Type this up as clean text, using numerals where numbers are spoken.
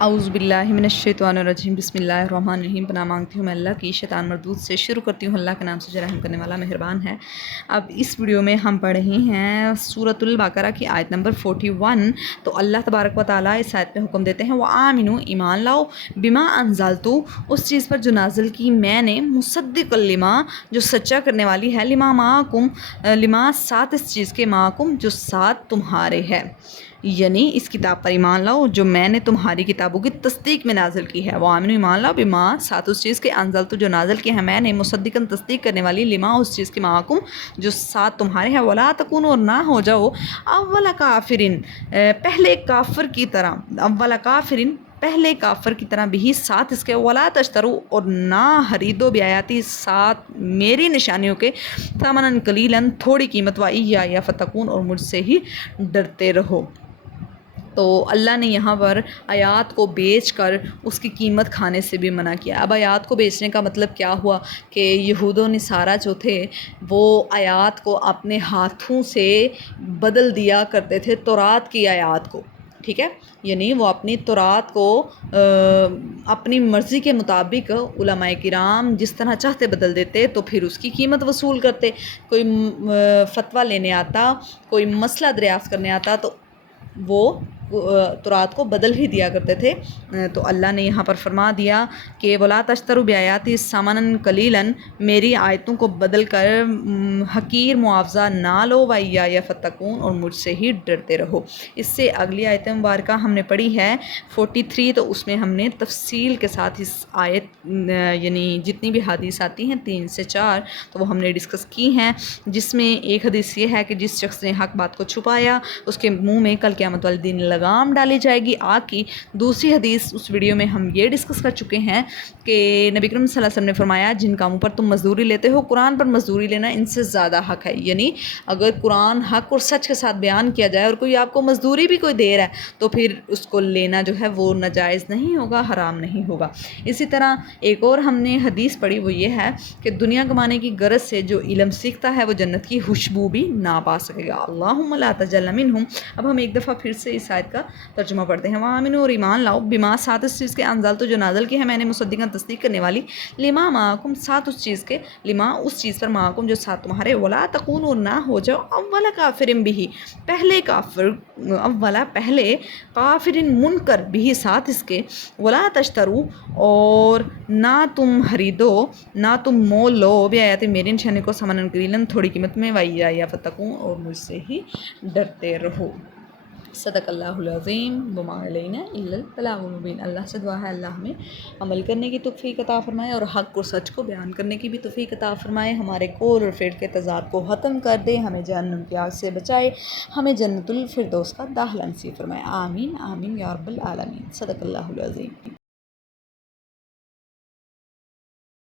اعوذ باللہ من الشیطان الرجیم بسم اللہ الرحمن الرحیم۔ پناہ مانگتی ہوں میں اللہ کی شیطان مردود سے۔ شروع کرتی ہوں اللہ کے نام سے جو رحم کرنے والا مہربان ہے۔ اب اس ویڈیو میں ہم پڑھ رہے ہیں سورۃ البقرہ کی آیت نمبر 41۔ تو اللہ تبارک و تعالیٰ اس آیت میں حکم دیتے ہیں وَآمِنُوا، ایمان لاؤ، بما انزلتُ، اس چیز پر جو نازل کی میں نے، مصدقا لما، جو سچا کرنے والی ہے، لما معکم، لما ساتھ اس چیز کے، معکم جو ساتھ تمہارے ہے، یعنی اس کتاب پر ایمان لاؤ جو میں نے تمہاری کتابوں کی تصدیق میں نازل کی ہے۔ وَآمِنُوا، ایمان لاؤ، بما ساتھ اس چیز کے، انزلتُ جو نازل کی ہے میں نے، مصدقاً تصدیق کرنے والی، لما اس چیز کے، معکم جو ساتھ تمہارے ہے، وَلَا تَكُونُوا، اور نہ ہو جاؤ، اول کافرین، پہلے کافر کی طرح، اول کافرین، پہلے کافر کی طرح، بھی ساتھ اس کے، وَلَا تَشْتَرُوا، اور نہ خریدو، بیااتی ساتھ میری نشانیوں کے، ثمناً قلیلاً، تھوڑی قیمت، وَإِيَّايَ فَاتَّقُونِ، اور مجھ سے ہی ڈرتے رہو۔ تو اللہ نے یہاں پر آیات کو بیچ کر اس کی قیمت کھانے سے بھی منع کیا۔ اب آیات کو بیچنے کا مطلب کیا ہوا کہ یہود و نصارہ جو تھے وہ آیات کو اپنے ہاتھوں سے بدل دیا کرتے تھے، تورات کی آیات کو، ٹھیک ہے، یعنی وہ اپنی تورات کو اپنی مرضی کے مطابق علماء کرام جس طرح چاہتے بدل دیتے، تو پھر اس کی قیمت وصول کرتے۔ کوئی فتویٰ لینے آتا، کوئی مسئلہ دریافت کرنے آتا تو وہ تورات کو بدل ہی دیا کرتے تھے۔ تو اللہ نے یہاں پر فرما دیا کہ وَلَا تَشْتَرُوا بِآيَاتِي ثَمَنًا قَلِيلًا، میری آیتوں کو بدل کر حقیر معاوضہ نہ لو، وَإِيَّايَ فَاتَّقُونِ، اور مجھ سے ہی ڈرتے رہو۔ اس سے اگلی آیت مبارکہ ہم نے پڑھی ہے 43، تو اس میں ہم نے تفصیل کے ساتھ اس آیت یعنی جتنی بھی حدیث آتی ہیں 3 سے 4 تو وہ ہم نے ڈسکس کی ہیں، جس میں ایک حدیث یہ ہے کہ جس شخص نے حق بات کو چھپایا اس کے منہ میں کل قیامت والے دن لگام ڈالی جائے گی آگ کی۔ دوسری حدیث اس ویڈیو میں ہم یہ ڈسکس کر چکے ہیں کہ نبی کریم صلی اللہ علیہ وسلم نے فرمایا جن کاموں پر تم مزدوری لیتے ہو، قرآن پر مزدوری لینا ان سے زیادہ حق ہے، یعنی اگر قرآن حق اور سچ کے ساتھ بیان کیا جائے اور کوئی آپ کو مزدوری بھی کوئی دے رہا ہے تو پھر اس کو لینا جو ہے وہ ناجائز نہیں ہوگا، حرام نہیں ہوگا۔ اسی طرح ایک اور ہم نے حدیث پڑھی، وہ یہ ہے کہ دنیا کمانے کی غرض سے جو علم سیکھتا ہے وہ جنت کی خوشبو بھی نہ پا سکے گا۔ اللہم لا تجعلنا منہم۔ اب ہم ایک دفعہ پھر سے اس آیت کا ترجمہ پڑھتے ہیں۔ وَآمِنُوا، اور ایمان لاؤ، بما ساتھ اس چیز کے، انزلتُ جو نازل کی ہے میں نے، مصدقاً تصدیق کرنے والی، لما معکم ساتھ اس چیز کے، لما اس چیز پر، معکم جو ساتھ تمہارے، ولا تکونوا، نہ ہو جاؤ، اول کافر بھی، پہلے کافر، اولا پہلے، کافر منکر بھی ساتھ اس کے، ولا تشترو، اور نہ تم خریدو، نہ تم مول لو، بیااتی میری نشانی کو، ثمناً قلیلاً تھوڑی قیمت میں، وإیایا فاتقون، اور مجھ سے ہی ڈرتے رہو۔ صدق اللہ العظیم وما علینا الا البلاغ المبین۔ اللہ سے دعا ہے اللہ ہمیں عمل کرنے کی توفیق عطا فرمائے اور حق اور سچ کو بیان کرنے کی بھی توفیق عطا فرمائے، ہمارے قول اور فعل کے تضاد کو ختم کر دے، ہمیں جہنم کی آگ سے بچائے، ہمیں جنت الفردوس کا داخلہ نصیب فرمائے، آمین آمین یا رب العالمین۔ صدق اللہ العظیم۔